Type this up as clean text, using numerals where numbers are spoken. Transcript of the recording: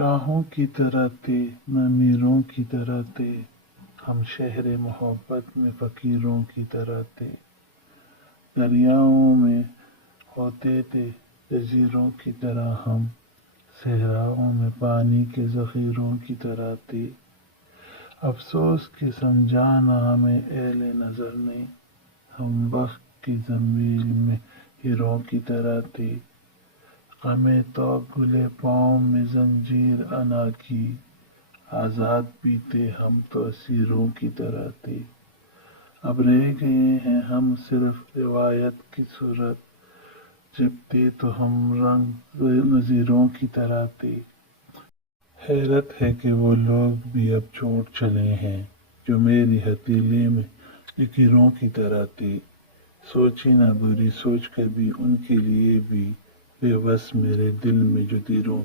शाहों की तरह थे न मीरों की तरह थे, हम शहरे मोहब्बत में फ़कीरों की तरह थे। दरियाओं में होते थे जज़ीरों की तरह हम, सहराओं में पानी के ज़ख़ीरों की तरह थे। अफ़सोस कि समझा न हमें एहले नज़र ने, हम वक्त की ज़ंबील में हीरों की तरह थे। ग़मे तौ गुले पाँव में ज़ंजीर अना की, आज़ाद भी थे हम तो असीरों की तरह थे। अब रह गए हैं हम सिर्फ रिवायत की सूरत, जब थे तो हम रंग नज़ीरों की तरह थे। हैरत है कि वो लोग भी अब छोड़ चले हैं, जो मेरी हथेली में लकीरों की तरह थे। सोची ना बुरी सोच कर भी उनके लिए भी बेबस मेरे दिल में जो तीरों